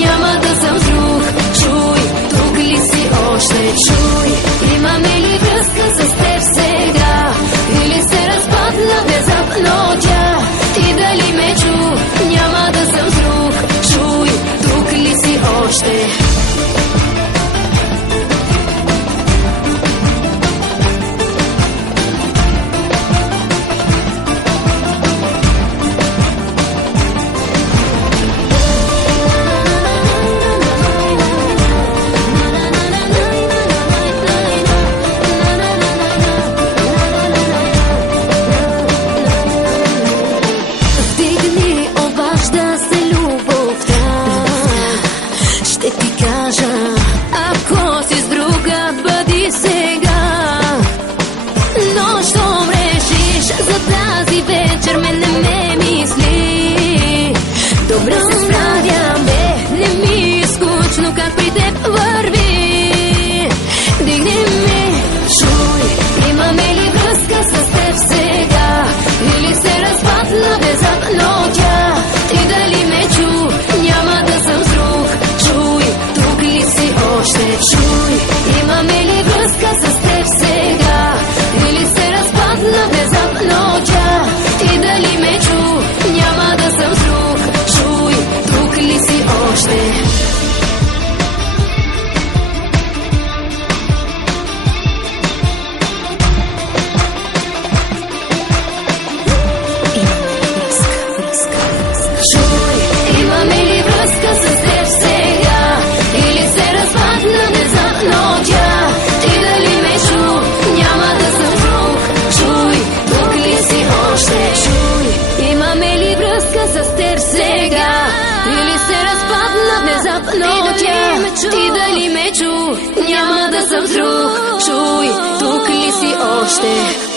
няма да съм с друг. Чуй, тук ли си още? Чуй, имаме ли връзка с теб сега? Или се разпадна внезапно тя? Ти дали ме чу? Няма да съм с друг. Чуй, тук ли си още? Ако си с друга, бъди сега. Но щом решиш за тази вечер, не ме мисли. Добре се справяме, не ми е скучно как при теб върви. Дигни ме, чуй, имаме ли връзка с теб сега? Или се разпадна внезапно тя? Ти дали ме чу? Няма да съм с друг. Чуй, тук ли си още? Чуй, имаме ли връзка с теб сега? Или се разпадна внезапно тя? Ти дали ме чу? Няма да съм с друг. Чуй, тук ли си още? Внезапно тя, ти дали ме чу? Няма да съм с друг. Чуй, тук ли си още?